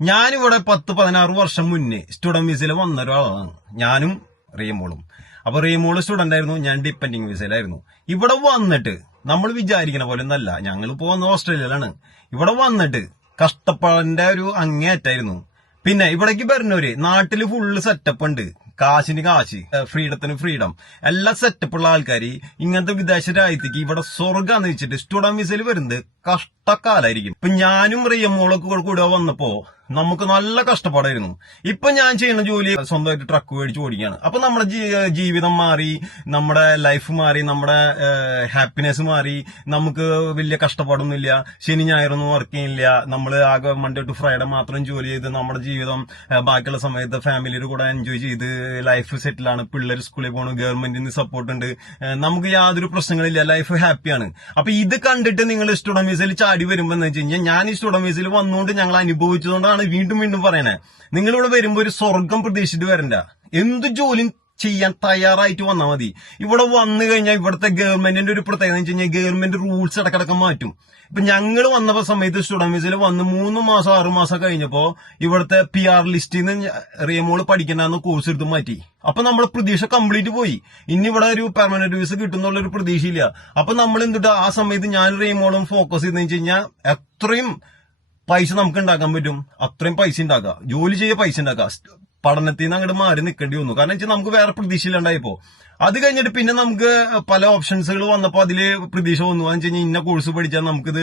ഞാനിവിടെ 10-16 വർഷം മുന്നേ സ്റ്റുഡന്റ് വിസയിൽ വന്ന ഒരാളാണ്. ഞാനും റീമോളും. അപ്പൊ റീമോള് സ്റ്റുഡന്റ് ആയിരുന്നു, ഞാൻ ഡിപ്പെൻഡിങ് വിസയിലായിരുന്നു. ഇവിടെ വന്നിട്ട് നമ്മൾ വിചാരിക്കണ പോലെ ഒന്നല്ല. ഞങ്ങളിപ്പോ വന്ന ഓസ്ട്രേലിയയിലാണ്. ഇവിടെ വന്നിട്ട് കഷ്ടപ്പാടിന്റെ ഒരു അങ്ങേയറ്റായിരുന്നു. പിന്നെ ഇവിടേക്ക് വരുന്നവര് നാട്ടില് ഫുള്ള് സെറ്റപ്പ് ഉണ്ട്. കാശിന് കാശ്, ഫ്രീഡത്തിന് ഫ്രീഡം, എല്ലാ സെറ്റപ്പുള്ള ആൾക്കാര് ഇങ്ങനത്തെ വിദേശ രാജ്യത്തേക്ക് ഇവിടെ സ്വർഗാന്ന് വെച്ചിട്ട് സ്റ്റുഡന്റ് വിസയിൽ വരുന്നത് കഷ്ടക്കാലായിരിക്കും. ഇപ്പൊ ഞാനും റിയമോളൊക്കെ കൂടെ വന്നപ്പോ നമുക്ക് നല്ല കഷ്ടപ്പാടായിരുന്നു. ഇപ്പൊ ഞാൻ ചെയ്യുന്ന ജോലി സ്വന്തമായിട്ട് ട്രക്ക് മേടിച്ച് ഓടിക്കുകയാണ്. അപ്പൊ നമ്മുടെ ജീവിതം മാറി, നമ്മുടെ ലൈഫ് മാറി, നമ്മുടെ ഹാപ്പിനെസ് മാറി. നമുക്ക് വലിയ കഷ്ടപ്പാടൊന്നുമില്ല. ശനി ഞായറൊന്നും വർക്ക് ചെയ്യില്ല. നമ്മൾ ആകെ മൺഡേ ടു ഫ്രൈഡേ മാത്രം ജോലി ചെയ്ത് നമ്മുടെ ജീവിതം ബാക്കിയുള്ള സമയത്ത് ഫാമിലിയുടെ കൂടെ എൻജോയ് ചെയ്ത് ലൈഫ് സെറ്റിലാണ്. പിള്ളേർ സ്കൂളിൽ പോകണം, ഗവൺമെന്റിൽ നിന്ന് സപ്പോർട്ട് ഉണ്ട്, നമുക്ക് യാതൊരു പ്രശ്നങ്ങളില്ല, ലൈഫ് ഹാപ്പിയാണ്. അപ്പൊ ഇത് കണ്ടിട്ട് നിങ്ങൾ സ്റ്റുഡന്റ് വിസയിൽ ചാടി വരുമ്പോ എന്ന് വെച്ച് കഴിഞ്ഞാൽ, ഞാൻ ഈ സ്റ്റുഡന്റ് വിസയിൽ വന്നുകൊണ്ട് ഞങ്ങൾ അനുഭവിച്ചതുകൊണ്ടാണ് വീണ്ടും വീണ്ടും പറയണേ. നിങ്ങളിവിടെ വരുമ്പോ ഒരു സ്വർഗം പ്രതീക്ഷിച്ചിട്ട് വരണ്ട. എന്ത് ജോലി ചെയ്യാൻ തയ്യാറായിട്ട് വന്നാൽ മതി. ഇവിടെ വന്നു കഴിഞ്ഞാൽ ഇവിടുത്തെ ഗവൺമെന്റിന്റെ ഒരു പ്രത്യേകത എന്ന് വെച്ച് കഴിഞ്ഞാൽ, ഗവൺമെന്റ് റൂൾസ് അടക്കടക്കം മാറ്റും. ഇപ്പൊ ഞങ്ങൾ വന്നപ്പോ സമയത്ത് സ്റ്റുഡന്റ് വിസയിൽ വന്ന് 3 മാസം 6 മാസം കഴിഞ്ഞപ്പോ ഇവിടുത്തെ PR ലിസ്റ്റിൽ നിന്ന് റിയമോള് പഠിക്കണമെന്ന് കോഴ്സ് എടുത്ത് മാറ്റി. അപ്പൊ നമ്മുടെ പ്രതീക്ഷ കംപ്ലീറ്റ് പോയി. ഇനി ഇവിടെ ഒരു പെർമനന്റ് വിസ കിട്ടുന്നുള്ള ഒരു പ്രതീക്ഷയില്ല. അപ്പൊ നമ്മൾ എന്തിട്ട് ആ സമയത്ത് ഞാൻ റിയമോളും ഫോക്കസ് ചെയ്തെന്ന് വെച്ച് കഴിഞ്ഞാൽ, എത്രയും പൈസ നമുക്ക് ഉണ്ടാക്കാൻ പറ്റും അത്രയും പൈസ ഉണ്ടാക്കുക, ജോലി ചെയ്യുക, പൈസ ഉണ്ടാക്കുക. പഠനത്തിൽ നിന്ന് അങ്ങോട്ട് മാറി നിൽക്കേണ്ടി വന്നു. കാരണം വെച്ചാൽ നമുക്ക് വേറെ പ്രതീക്ഷയിലുണ്ടായപ്പോ. അത് കഴിഞ്ഞിട്ട് പിന്നെ നമുക്ക് പല ഓപ്ഷൻസുകൾ വന്നപ്പോ അതില് പ്രതീക്ഷ വന്നു. എന്ന് വെച്ച് കഴിഞ്ഞാൽ ഇന്ന കോഴ്സ് പഠിച്ചാൽ നമുക്കിത്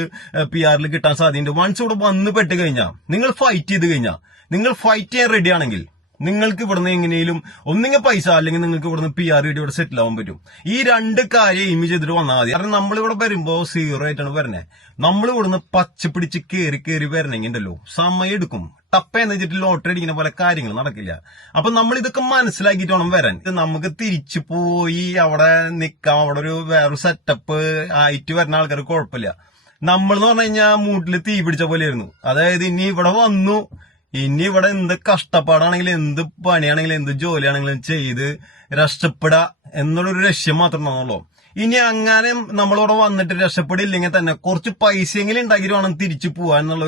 PR കിട്ടാൻ സാധ്യതയുണ്ട്. വൺസ് ഇവിടെ വന്ന് പെട്ട് കഴിഞ്ഞാൽ, നിങ്ങൾ ഫൈറ്റ് ചെയ്ത് കഴിഞ്ഞാൽ, നിങ്ങൾ ഫൈറ്റ് ചെയ്യാൻ റെഡി ആണെങ്കിൽ നിങ്ങൾക്ക് ഇവിടുന്ന് എങ്ങനെയും ഒന്നിങ്ങനെ പൈസ, അല്ലെങ്കിൽ നിങ്ങൾക്ക് ഇവിടുന്ന് PR കിട്ടി ഇവിടെ സെറ്റിൽ ആവാൻ പറ്റും. ഈ 2 കാര്യം എയിം ചെയ്തിട്ട് വന്നാൽ മതി. കാരണം നമ്മളിവിടെ വരുമ്പോ 0 ആയിട്ടാണ് വരുന്നത്. നമ്മൾ ഇവിടുന്ന് പച്ചപ്പിടിച്ച് കയറി വരണമെങ്കിൽ ഉണ്ടല്ലോ സമയം എടുക്കും. ടപ്പയെന്ന് വെച്ചിട്ട് ലോട്ടറി അടിക്കുന്ന പോലെ കാര്യങ്ങൾ നടക്കില്ല. അപ്പൊ നമ്മൾ ഇതൊക്കെ മനസ്സിലാക്കിയിട്ട് വേണം വരാൻ. നമുക്ക് തിരിച്ചു പോയി അവിടെ നിക്കാം, അവിടെ ഒരു വേറൊരു സെറ്റപ്പ് ആയിട്ട് വരുന്ന ആൾക്കാർക്ക് കുഴപ്പമില്ല. നമ്മൾ എന്ന് പറഞ്ഞു കഴിഞ്ഞാൽ മൂട്ടില് തീ പിടിച്ച പോലെയായിരുന്നു. അതായത് ഇനി ഇവിടെ വന്നു, ഇനി ഇവിടെ എന്ത് കഷ്ടപ്പാടാണെങ്കിലും എന്ത് പണിയാണെങ്കിലും എന്ത് ജോലിയാണെങ്കിലും ചെയ്ത് രക്ഷപ്പെടാ എന്നുള്ളൊരു ലക്ഷ്യം മാത്രമേ ഉണ്ടാവുള്ളൂ. ഇനി അങ്ങനെ നമ്മളിവിടെ വന്നിട്ട് രക്ഷപ്പെടില്ലെങ്കിൽ തന്നെ കുറച്ച് പൈസയെങ്കിലും ഉണ്ടാക്കിയിട്ട് വേണം തിരിച്ചു പോവാൻ എന്നുള്ള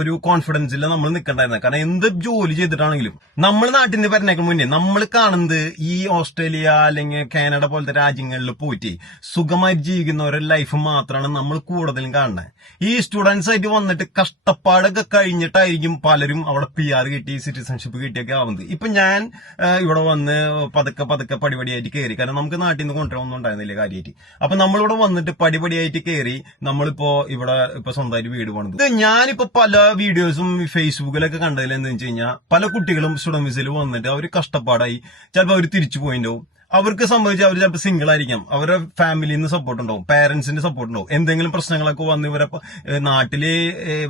ഒരു കോൺഫിഡൻസിൽ നമ്മൾ നിൽക്കണ്ടായിരുന്നത്. കാരണം എന്ത് ജോലി ചെയ്തിട്ടാണെങ്കിലും നമ്മൾ നാട്ടിൽ നിന്ന് വരുന്നേക്ക് മുന്നേ നമ്മൾ കാണുന്നത് ഈ ഓസ്ട്രേലിയ അല്ലെങ്കിൽ കാനഡ പോലത്തെ രാജ്യങ്ങളിൽ പോയിട്ട് സുഖമായി ജീവിക്കുന്നവരുടെ ലൈഫ് മാത്രമാണ് നമ്മൾ കൂടുതലും കാണുന്നത്. ഈ സ്റ്റുഡൻസ് ആയിട്ട് വന്നിട്ട് കഷ്ടപ്പാടൊക്കെ കഴിഞ്ഞിട്ടായിരിക്കും പലരും അവിടെ PR കിട്ടി, സിറ്റിസൺഷിപ്പ് കിട്ടിയൊക്കെ ആവുന്നത്. ഇപ്പൊ ഞാൻ ഇവിടെ വന്ന് പതുക്കെ പടിപടിയായിട്ട് കയറി. കാരണം നമുക്ക് നാട്ടിൽ നിന്ന് കൊണ്ടുവരാനൊന്നും ഉണ്ടായിരുന്നില്ല കാര്യമായിട്ട്. അപ്പൊ നമ്മളിവിടെ വന്നിട്ട് പടിപടിയായിട്ട് കയറി നമ്മളിപ്പോ ഇവിടെ സ്വന്തമായിട്ട് വീട് പണിത്. ഇത് ഞാനിപ്പോ പല വീഡിയോസും ഫേസ്ബുക്കിലൊക്കെ കണ്ടതിൽ എന്താ വെച്ച് കഴിഞ്ഞാൽ, പല കുട്ടികളും സ്റ്റുഡന്റ് വിസയിൽ വന്നിട്ട് അവര് കഷ്ടപ്പാടായി ചിലപ്പോൾ അവര് തിരിച്ചു പോയിണ്ടാവും. അവർക്ക് സംഭവിച്ച അവർ ചിലപ്പോൾ സിംഗിൾ ആയിരിക്കാം, അവരുടെ ഫാമിലിയിൽ നിന്ന് സപ്പോർട്ട് ഉണ്ടാവും, പാരന്റ്സിന്റെ സപ്പോർട്ട് ഉണ്ടാവും. എന്തെങ്കിലും പ്രശ്നങ്ങളൊക്കെ വന്ന് ഇവരെ നാട്ടില്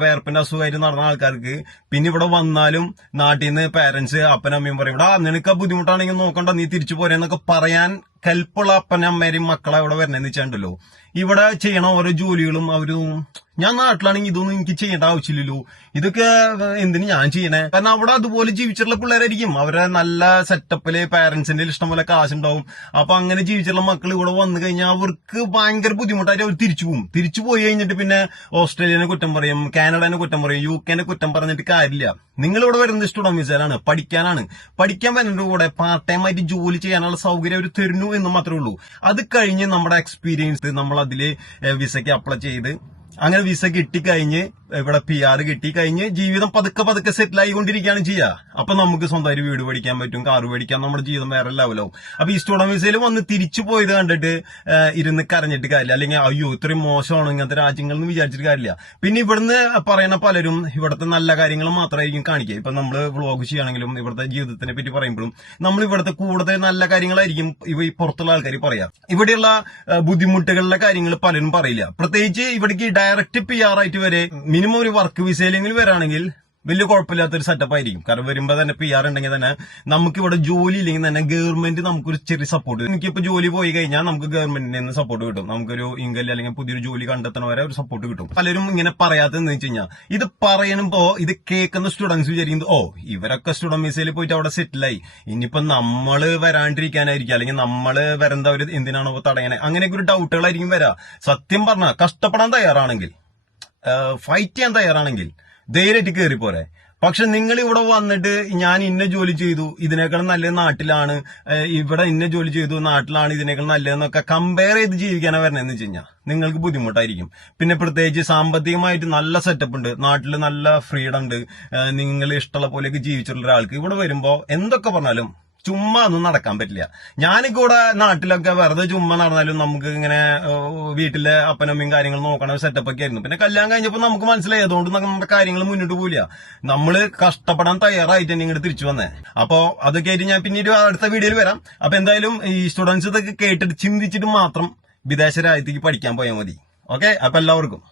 വേർപ്പിന്റെ അസുഖമായിട്ട് നടന്ന ആൾക്കാർക്ക് പിന്നെ ഇവിടെ വന്നാലും നാട്ടിൽ നിന്ന് പാരന്റ്സ് അപ്പനമ്മയും പറയും, നിനക്ക് ബുദ്ധിമുട്ടാണെങ്കിൽ നോക്കണ്ട, നീ തിരിച്ചു പോരെന്നൊക്കെ പറയാൻ കെൽപ്പുള്ള അപ്പനമ്മേരെയും മക്കളെ ഇവിടെ വരണമെന്ന് വെച്ചാണ്ടല്ലോ. ഇവിടെ ചെയ്യണ ഓരോ ജോലികളും ഞാൻ നാട്ടിലാണെങ്കിൽ ഇതൊന്നും എനിക്ക് ചെയ്യേണ്ട ആവശ്യമില്ലല്ലോ, ഇതൊക്കെ എന്തിനു ഞാൻ ചെയ്യണേ. കാരണം അവിടെ അതുപോലെ ജീവിച്ചിട്ടുള്ള പിള്ളേരായിരിക്കും, അവരെ നല്ല സെറ്റപ്പില് പാരന്റ്സിന്റെ ഇഷ്ടം പോലെ കാശുണ്ടാവും. അപ്പൊ അങ്ങനെ ജീവിച്ചിട്ടുള്ള മക്കൾ ഇവിടെ വന്നു കഴിഞ്ഞാൽ അവർക്ക് ഭയങ്കര ബുദ്ധിമുട്ടായിട്ട് അവർ തിരിച്ചു പോകും. തിരിച്ചു പോയി കഴിഞ്ഞിട്ട് പിന്നെ ഓസ്ട്രേലിയനെ കുറ്റം പറയും, കാനഡനെ കുറ്റം പറയും, UK കുറ്റം പറഞ്ഞിട്ട് കാര്യമില്ല. നിങ്ങൾ ഇവിടെ വരുന്നത് സ്റ്റുഡന്റ് വിസയിലാണ്, പഠിക്കാനാണ്. പഠിക്കാൻ വരുന്നതിന്റെ കൂടെ പാർട്ട് ടൈം ആയിട്ട് ജോലി ചെയ്യാനുള്ള സൗകര്യം അവർ തരുന്നു എന്ന് മാത്രമേ ഉള്ളൂ. അത് കഴിഞ്ഞ് നമ്മുടെ എക്സ്പീരിയൻസ് നമ്മൾ അതില് വിസയ്ക്ക് അപ്ലൈ ചെയ്ത് അങ്ങനെ വിസ കിട്ടിക്കഴിഞ്ഞ് ഇവിടെ PR കിട്ടിക്കഴിഞ്ഞ് ജീവിതം പതുക്കെ സെറ്റിൽ ആയിക്കൊണ്ടിരിക്കുകയാണ് ചെയ്യുക. അപ്പൊ നമുക്ക് സ്വന്തമായിട്ട് വീട് മേടിക്കാൻ പറ്റും, കാറ് മേടിക്കാൻ, നമ്മുടെ ജീവിതം വേറെ ലെവലാവും. അപ്പൊ ഈ സ്റ്റുഡന്റ് വിസയിൽ വന്ന് തിരിച്ചു പോയത് കണ്ടിട്ട് ഇരുന്ന് കരഞ്ഞിട്ട് കാര്യമില്ല, അല്ലെങ്കിൽ അയ്യോ ഇത്രയും മോശമാണ് ഇങ്ങനത്തെ രാജ്യങ്ങൾ എന്ന് വിചാരിച്ചിട്ട് കാര്യമില്ല. പിന്നെ ഇവിടുന്ന് പറയുന്ന പലരും ഇവിടുത്തെ നല്ല കാര്യങ്ങൾ മാത്രമായിരിക്കും കാണിക്കുക. ഇപ്പൊ നമ്മള് വ്ളോഗ് ചെയ്യുകയാണെങ്കിലും ഇവിടുത്തെ ജീവിതത്തിനെ പറ്റി പറയുമ്പോഴും നമ്മൾ ഇവിടുത്തെ കൂടുതൽ നല്ല കാര്യങ്ങളായിരിക്കും ഈ പുറത്തുള്ള ആൾക്കാർ പറയാം. ഇവിടെയുള്ള ബുദ്ധിമുട്ടുകളുടെ കാര്യങ്ങൾ പലരും പറയില്ല. പ്രത്യേകിച്ച് ഇവിടേക്ക് ഡയറക്റ്റ് PR ആയിട്ട് വരെ മിനിമം ഒരു വർക്ക് വിസയിലെങ്കിലും വരാണെങ്കിൽ വലിയ കുഴപ്പമില്ലാത്തൊരു സെറ്റപ്പ് ആയിരിക്കും. കാരണം വരുമ്പോ തന്നെ PR ഉണ്ടെങ്കിൽ തന്നെ നമുക്ക് ഇവിടെ ജോലി ഇല്ലെങ്കിൽ തന്നെ ഗവൺമെന്റ് നമുക്കൊരു ചെറിയ സപ്പോർട്ട്. എനിക്കിപ്പോ ജോലി പോയി കഴിഞ്ഞാൽ നമുക്ക് ഗവൺമെന്റിൽ നിന്ന് സപ്പോർട്ട് കിട്ടും. നമുക്കൊരു ഇൻകം അല്ലെങ്കിൽ പുതിയൊരു ജോലി കണ്ടെത്തണ വരെ ഒരു സപ്പോർട്ട് കിട്ടും. പലരും ഇങ്ങനെ പറയാത്തതെന്ന് വെച്ച് കഴിഞ്ഞാൽ, ഇത് പറയുമ്പോ ഇത് കേൾക്കുന്ന സ്റ്റുഡൻസ് വിചാരിക്കുന്നത് ഇവരൊക്കെ സ്റ്റുഡന്റ് വിസയിൽ പോയിട്ട് അവിടെ സെറ്റിലായി, ഇനിയിപ്പോ നമ്മള് വരാണ്ടിരിക്കാനായിരിക്കും, അല്ലെങ്കിൽ നമ്മള് വരേണ്ടവര് എന്തിനാണോ തടയണേ, അങ്ങനെയൊക്കെ ഒരു ഡൗട്ടുകളായിരിക്കും വരാ. സത്യം പറഞ്ഞാൽ കഷ്ടപ്പെടാൻ തയ്യാറാണെങ്കിൽ, ഫൈറ്റ് ചെയ്യാൻ തയ്യാറാണെങ്കിൽ ധൈര്യമായിട്ട് കയറി പോരെ. പക്ഷെ നിങ്ങൾ ഇവിടെ വന്നിട്ട് ഞാൻ ഇന്ന ജോലി ചെയ്തു, ഇതിനേക്കാൾ നല്ല നാട്ടിലാണ്, ഇവിടെ ഇന്ന ജോലി ചെയ്തു, നാട്ടിലാണ് ഇതിനേക്കാൾ നല്ലതെന്നൊക്കെ കമ്പയർ ചെയ്ത് ജീവിക്കാനാ വരണമെന്ന് വെച്ച് കഴിഞ്ഞാൽ നിങ്ങൾക്ക് ബുദ്ധിമുട്ടായിരിക്കും. പിന്നെ പ്രത്യേകിച്ച് സാമ്പത്തികമായിട്ട് നല്ല സെറ്റപ്പ് ഉണ്ട്, നാട്ടിൽ നല്ല ഫ്രീഡം ഉണ്ട്, നിങ്ങൾ ഇഷ്ടമുള്ള പോലെയൊക്കെ ജീവിച്ചിട്ടുള്ള ഒരാൾക്ക് ഇവിടെ വരുമ്പോ എന്തൊക്കെ പറഞ്ഞാലും ചുമ്മാ ഒന്നും നടക്കാൻ പറ്റില്ല. ഞാനൊക്കെ ഇവിടെ നാട്ടിലൊക്കെ വെറുതെ ചുമ്മാ നടന്നാലും നമുക്ക് ഇങ്ങനെ വീട്ടിലെ അപ്പനമ്മയും കാര്യങ്ങൾ നോക്കണ സെറ്റപ്പ് ഒക്കെ ആയിരുന്നു. പിന്നെ കല്യാണം കഴിഞ്ഞപ്പോൾ നമുക്ക് മനസ്സിലായി അതുകൊണ്ട് നമ്മുടെ കാര്യങ്ങൾ മുന്നോട്ട് പോവില്ല. നമ്മള് കഷ്ടപ്പെടാൻ തയ്യാറായിട്ട് തന്നെ ഇങ്ങോട്ട് തിരിച്ചു വന്നേ. അപ്പോ അതൊക്കെ ആയിട്ട് ഞാൻ പിന്നീട് അടുത്ത വീഡിയോയിൽ വരാം. അപ്പൊ എന്തായാലും ഈ സ്റ്റുഡൻസ് ഇതൊക്കെ കേട്ടിട്ട് ചിന്തിച്ചിട്ട് മാത്രം വിദേശ രാജ്യത്തേക്ക് പഠിക്കാൻ പോയാൽ മതി. ഓക്കെ, അപ്പൊ എല്ലാവർക്കും